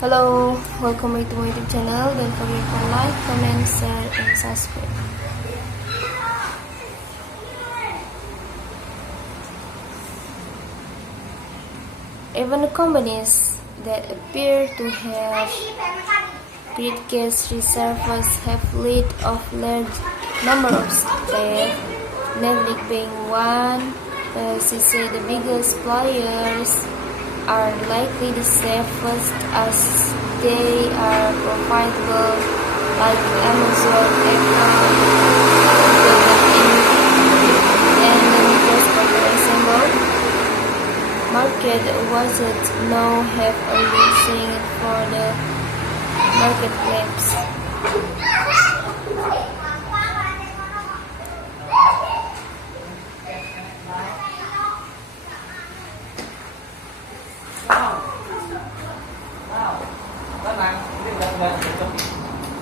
Hello, welcome back to my YouTube channel. Don't forget to like, comment, share, and subscribe. Even companies that appear to have great cash reserves have lead of large number of staff, namely being one. She said the biggest players are likely the safest as they are profitable, like Amazon, Apple, and just for example, market wasn't now have a listing for the marketplace.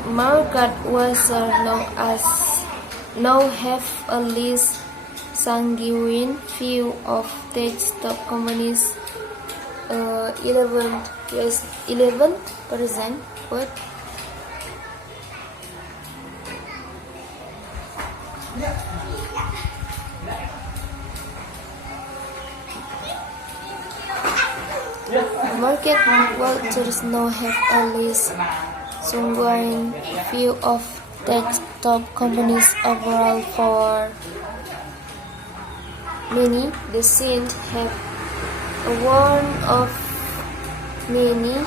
Market was now have a least sanguine view of tech stock companies. 11%. What? Market watchers now have a least sanguine view of tech stock companies overall. For many, the scene have one of many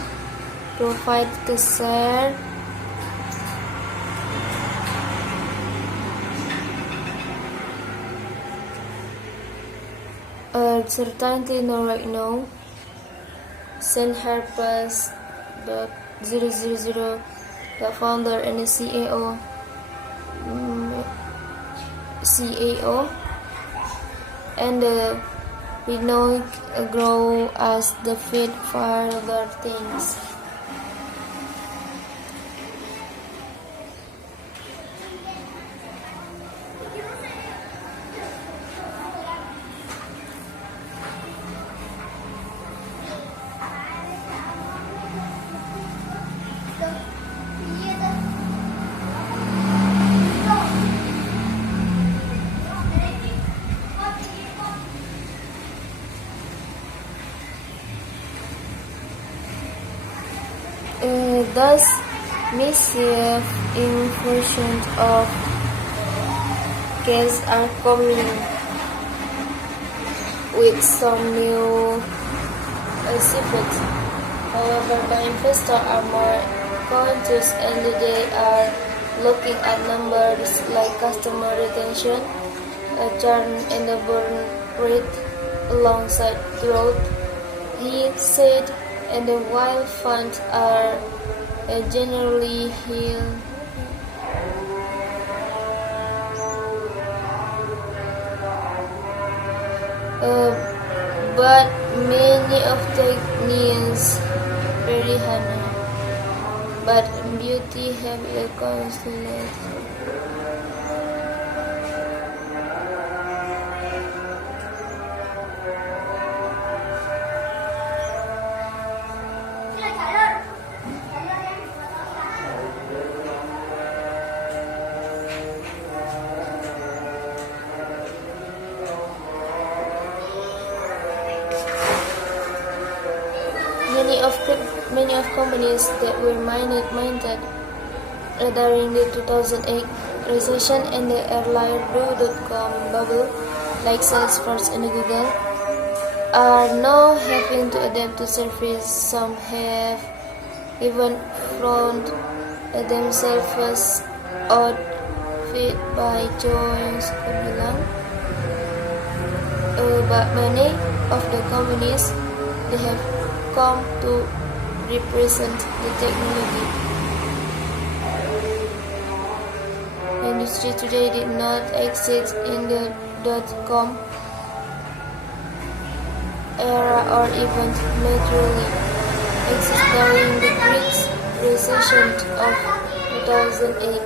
provide the share certainly not right now. Saint Harper's .000, the founder and the CEO, and we know grow as the fit for other things. Thus, massive infusions of cash are coming with some new secrets. However, the investors are more conscious and they are looking at numbers like customer retention, churn, and the burn rate alongside growth. He said, and while funds are generally healed, but many of the needs very honey, but beauty have a constant. Many of companies that were minted during the 2008 recession and the earlier .com bubble, like Salesforce and Google, are now having to adapt to surface. Some have even found themselves outfit by Jones bilang. But many of the companies they have come to represent the technology industry today did not exist in the .com era or even naturally exist during the Great Recession of 2008.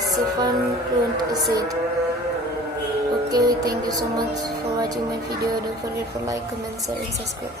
Stefan Grund said. Okay, thank you so much for watching my video. Don't forget to like, comment, share, and subscribe.